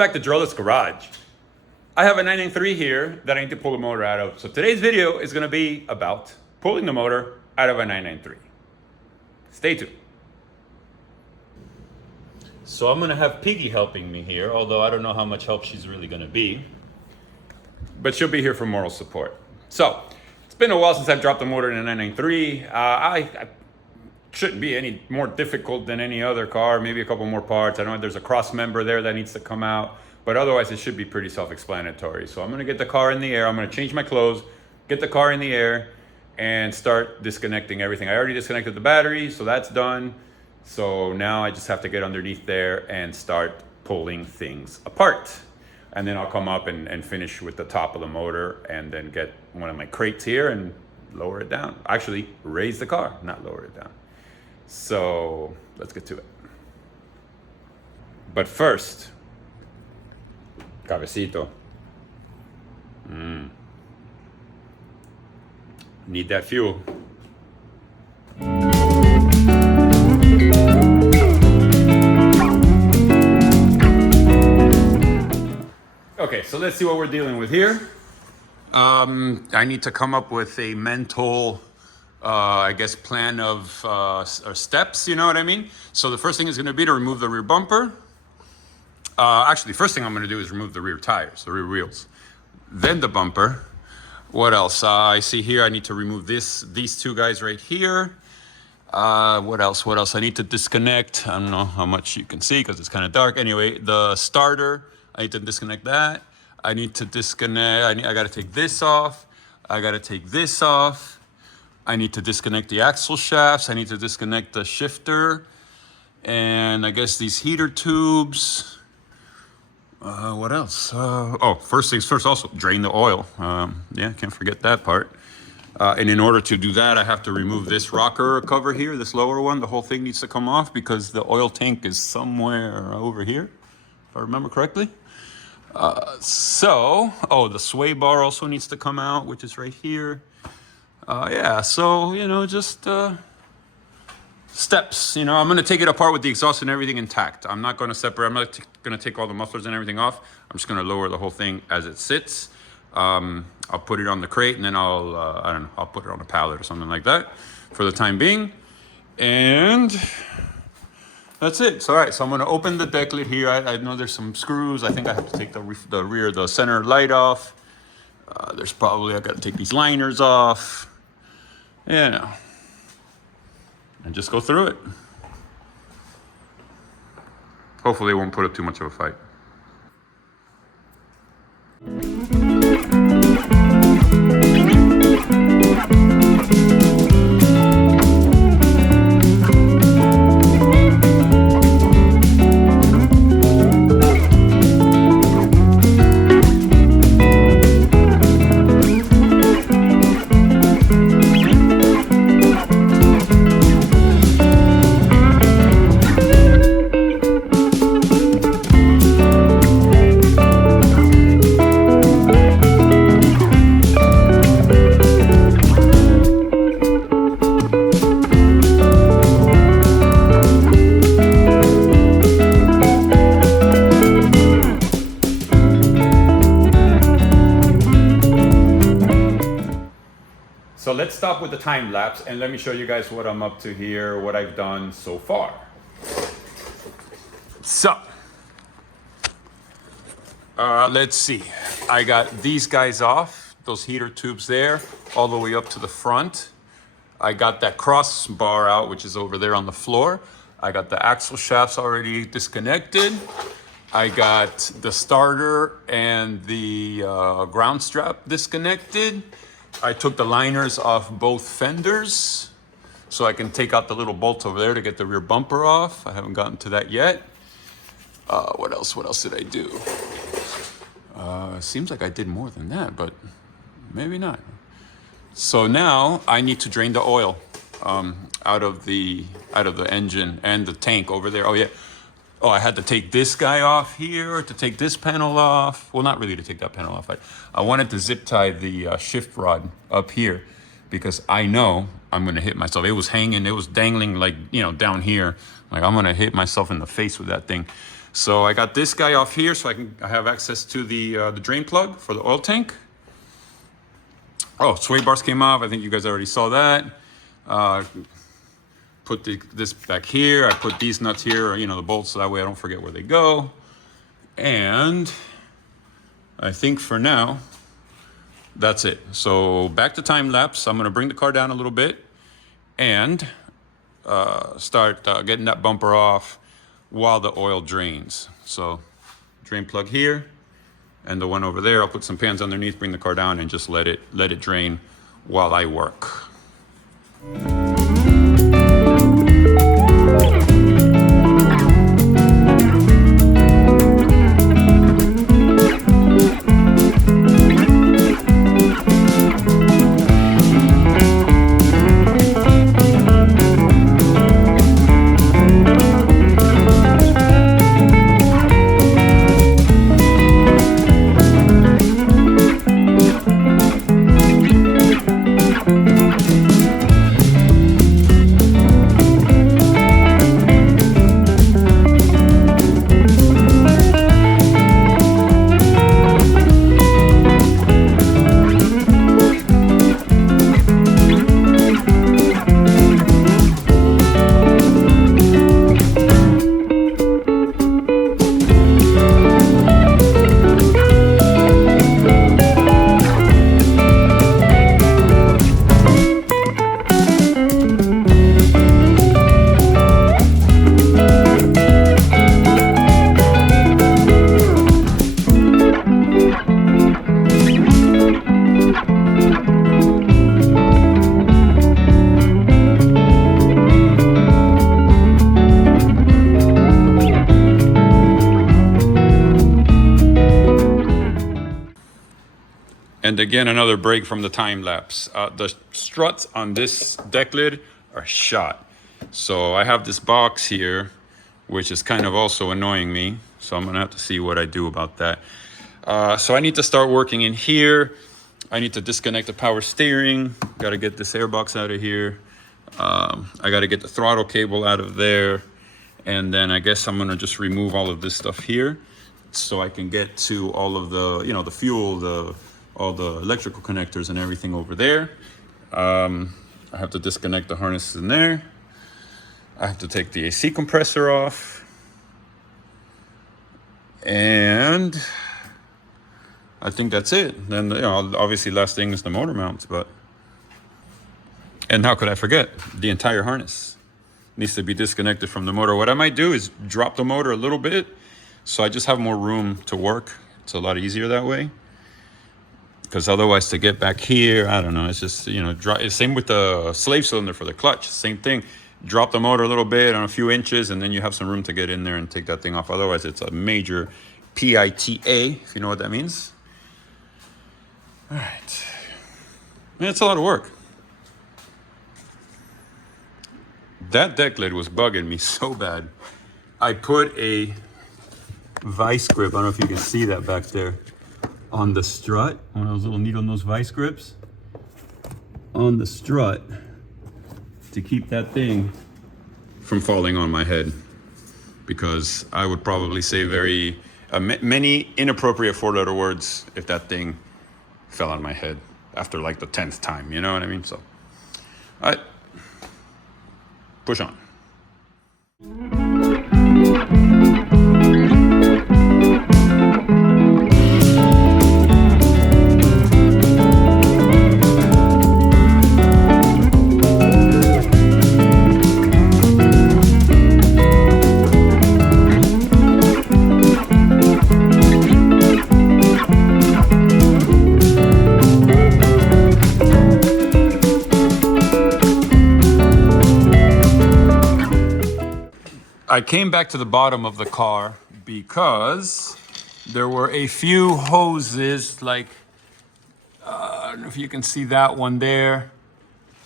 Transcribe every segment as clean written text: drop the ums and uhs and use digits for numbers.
back to Drollett's Garage. I have a 993 here that I need to pull the motor out of. So today's video is going to be about pulling the motor out of a 993. Stay tuned. So I'm going to have Piggy helping me here, although I don't know how much help she's really going to be. But she'll be here for moral support. So it's been a while since I've dropped the motor in a 993. I shouldn't be any more difficult than any other car. Maybe a couple more parts. I know there's a cross member there that needs to come out, but otherwise it should be pretty self-explanatory. So I'm going to get the car in the air. I'm going to change my clothes, get the car in the air, and start disconnecting everything. I already disconnected the battery, so that's done. So now I just have to get underneath there and start pulling things apart. And then I'll come up and finish with the top of the motor and then get one of my crates here and lower it down. Actually, raise the car, not lower it down. So let's get to it. But first, cabecito. Need that fuel. Okay, so let's see what we're dealing with here. I need to come up with a mental, I guess, plan of or steps, you know what I mean? So the first thing is going to be to remove the rear bumper. Actually, first thing I'm going to do is remove the rear tires, the rear wheels. Then the bumper. What else? I see here I need to remove these two guys right here. What else? I need to disconnect. I don't know how much you can see because it's kind of dark. Anyway, the starter, I need to disconnect that. I need to disconnect, I got to take this off. I got to take this off. I need to disconnect the axle shafts. I need to disconnect the shifter. And I guess these heater tubes. What else? First things first, also drain the oil. Yeah, can't forget that part. And in order to do that, I have to remove this rocker cover here, this lower one. The whole thing needs to come off because the oil tank is somewhere over here, if I remember correctly. The sway bar also needs to come out, which is right here. Just steps. You know, I'm going to take it apart with the exhaust and everything intact. I'm not going to separate. I'm not going to take all the mufflers and everything off. I'm just going to lower the whole thing as it sits. I'll put it on the crate and then I'll put it on a pallet or something like that for the time being. And that's it. So, all right, so I'm going to open the deck lid here. I know there's some screws. I think I have to take the center light off. I got to take these liners off. And just go through it. Hopefully it won't put up too much of a fight. So let's stop with the time lapse and let me show you guys what I'm up to here, what I've done so far. So, let's see. I got these guys off, those heater tubes there, all the way up to the front. I got that cross bar out, which is over there on the floor. I got the axle shafts already disconnected. I got the starter and the ground strap disconnected. I took the liners off both fenders so I can take out the little bolts over there to get the rear bumper off. I haven't gotten to that yet. What else did I do? Seems like I did more than that, but maybe not. So now I need to drain the oil out of the engine and the tank over there. Oh yeah. Oh, I had to take this guy off here to take this panel off. Well, not really to take that panel off. I wanted to zip tie the shift rod up here because I know I'm going to hit myself. It was hanging, it was dangling like, you know, down here. Like I'm going to hit myself in the face with that thing. So I got this guy off here so I have access to the drain plug for the oil tank. Oh, sway bars came off. I think you guys already saw that. Put this back here. I put these nuts here, you know, the bolts, so that way I don't forget where they go. And I think for now, that's it. So back to time lapse. I'm gonna bring the car down a little bit and start getting that bumper off while the oil drains. So drain plug here and the one over there, I'll put some pans underneath, bring the car down and just let it drain while I work. And again, another break from the time lapse. The struts on this deck lid are shot. So I have this box here, which is kind of also annoying me. So I'm gonna have to see what I do about that. So I need to start working in here. I need to disconnect the power steering. Gotta get this airbox out of here. I gotta get the throttle cable out of there. And then I guess I'm gonna just remove all of this stuff here so I can get to all of the, you know, the fuel, all the electrical connectors and everything over there. I have to disconnect the harnesses in there. I have to take the AC compressor off. And I think that's it. Then, you know, obviously last thing is the motor mounts, and how could I forget? The entire harness needs to be disconnected from the motor. What I might do is drop the motor a little bit so I just have more room to work. It's a lot easier that way. Because otherwise to get back here, I don't know, it's just, you know, same with the slave cylinder for the clutch, same thing. Drop the motor a little bit on a few inches and then you have some room to get in there and take that thing off. Otherwise it's a major PITA, if you know what that means. All right. It's a lot of work. That deck lid was bugging me so bad. I put a vice grip, I don't know if you can see that back there, on the strut, one of those little needle nose vice grips on the strut to keep that thing from falling on my head, because I would probably say many inappropriate 4-letter words if that thing fell on my head after like the 10th time, you know what I mean? So, all right, push on. I came back to the bottom of the car because there were a few hoses, like, I don't know if you can see that one there.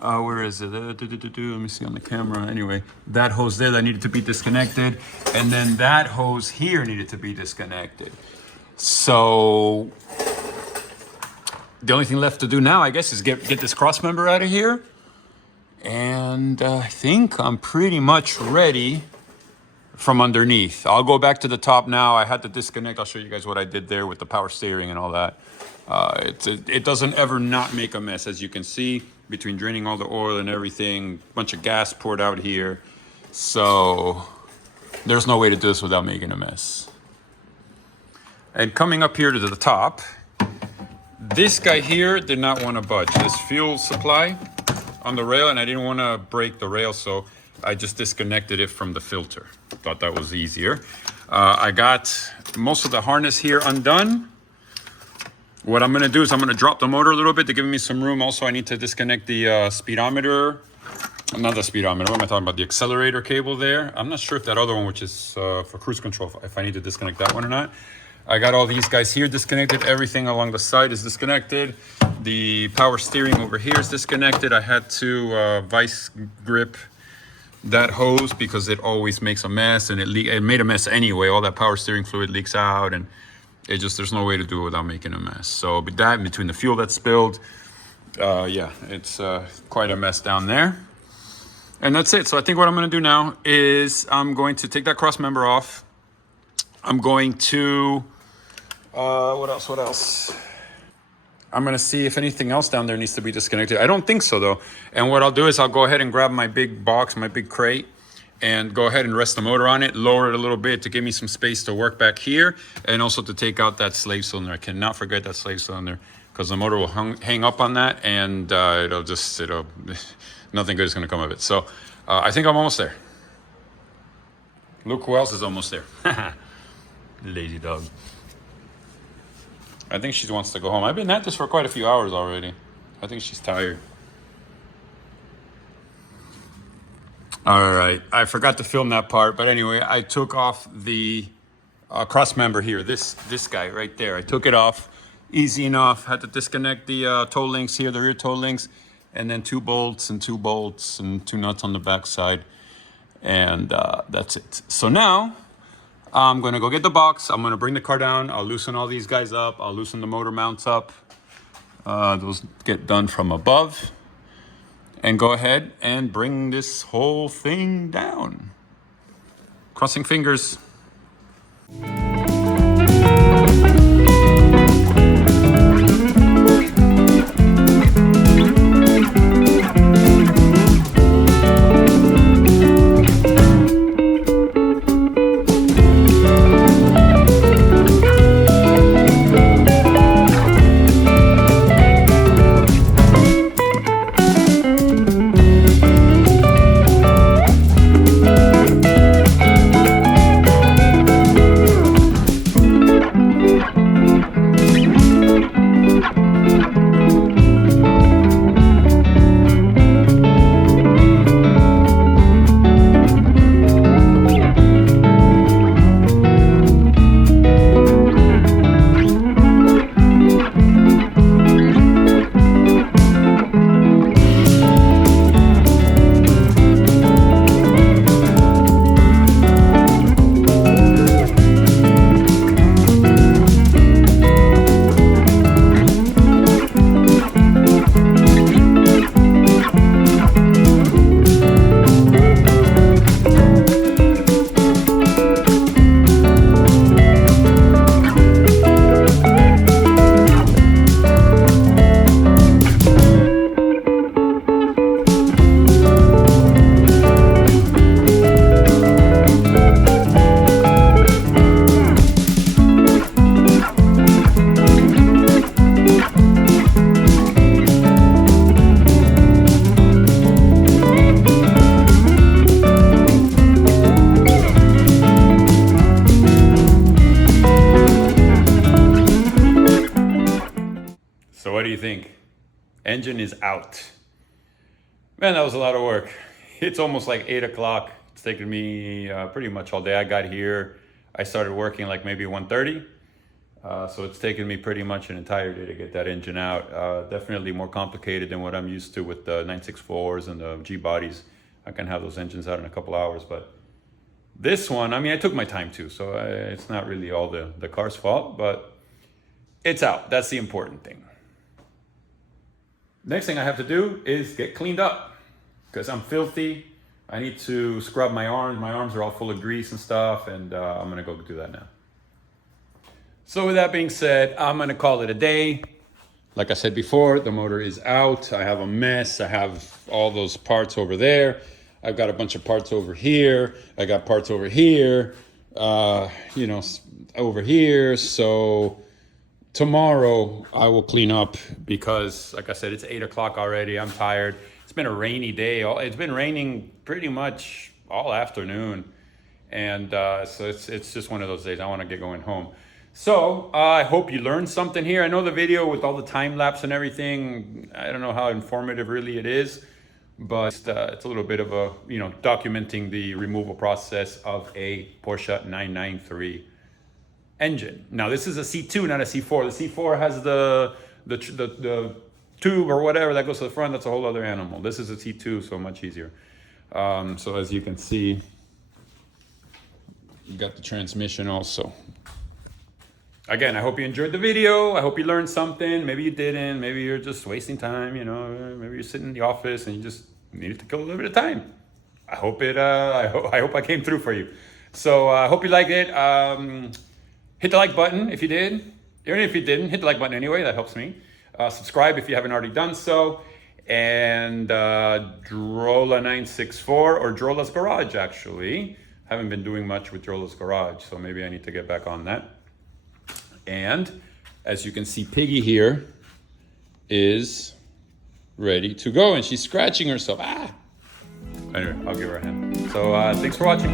Where is it? Let me see on the camera. Anyway, that hose there that needed to be disconnected. And then that hose here needed to be disconnected. So the only thing left to do now, I guess, is get this cross member out of here. And I think I'm pretty much ready from underneath. I'll go back to the top now. I had to disconnect. I'll show you guys what I did there with the power steering and all that. It doesn't ever not make a mess, as you can see, between draining all the oil and everything, bunch of gas poured out here. So there's no way to do this without making a mess. And coming up here to the top, this guy here did not want to budge. This fuel supply on the rail, and I didn't want to break the rail, so I just disconnected it from the filter. Thought that was easier. I got most of the harness here undone. What I'm gonna do is I'm gonna drop the motor a little bit to give me some room. Also, I need to disconnect the speedometer. Not the speedometer, what am I talking about? The accelerator cable there. I'm not sure if that other one, which is for cruise control, if I need to disconnect that one or not. I got all these guys here disconnected. Everything along the side is disconnected. The power steering over here is disconnected. I had to vice grip that hose because it always makes a mess, and it made a mess anyway. All that power steering fluid leaks out, and there's no way to do it without making a mess. So that, between the fuel that spilled, yeah, it's quite a mess down there. And that's it. So I think what I'm going to do now is I'm going to take that cross member off. I'm going to, what else? I'm going to see if anything else down there needs to be disconnected. I don't think so, though. And what I'll do is I'll go ahead and grab my big box, my big crate, and go ahead and rest the motor on it, lower it a little bit to give me some space to work back here, and also to take out that slave cylinder. I cannot forget that slave cylinder, because the motor will hang up on that, and it'll nothing good is going to come of it. So I think I'm almost there. Look who else is almost there. Lazy dog. I think she wants to go home. I've been at this for quite a few hours already. I think she's tired. All right, I forgot to film that part, but anyway, I took off the cross member here, this guy right there. I took it off, easy enough. Had to disconnect the toe links here, the rear toe links, and then 2 bolts and 2 bolts and 2 nuts on the back side, and that's it. So now I'm gonna go get the box. I'm gonna bring the car down. I'll loosen all these guys up. I'll loosen the motor mounts up. Those get done from above. And go ahead and bring this whole thing down. Crossing fingers. So what do you think? Engine is out. Man, that was a lot of work. It's almost like 8 o'clock. It's taken me pretty much all day. I got here, I started working like maybe 1:30. So it's taken me pretty much an entire day to get that engine out. Definitely more complicated than what I'm used to with the 964s and the G bodies. I can have those engines out in a couple hours, but this one, I mean, I took my time too, so it's not really all the car's fault, but it's out. That's the important thing. Next thing I have to do is get cleaned up because I'm filthy. I need to scrub my arms. My arms are all full of grease and stuff, and I'm gonna go do that now. So with that being said, I'm gonna call it a day. Like I said before, the motor is out. I have a mess. I have all those parts over there. I've got a bunch of parts over here. I got parts over here, over here. So tomorrow I will clean up because, like I said, it's 8 o'clock already. I'm tired. It's been a rainy day. It's been raining pretty much all afternoon. And so it's just one of those days. I want to get going home. So I hope you learned something here. I know the video with all the time lapse and everything, I don't know how informative really it is, but it's a little bit of a, documenting the removal process of a Porsche 993 engine. Now this is a C2, not a C4. The C4 has the tube or whatever that goes to the front. That's a whole other animal. This is a C2, so much easier. So as you can see, you got the transmission also. Again, I hope you enjoyed the video. I hope you learned something. Maybe you didn't. Maybe you're just wasting time. Maybe you're sitting in the office and you just needed to kill a little bit of time. I hope I came through for you. So I hope you liked it. Hit the like button if you did. Even if you didn't, hit the like button anyway. That helps me. Subscribe if you haven't already done so. And Drola964 or Drola's Garage, actually. Haven't been doing much with Drola's Garage, so maybe I need to get back on that. And as you can see, Piggy here is ready to go, and she's scratching herself. Anyway, I'll give her a hand. So thanks for watching.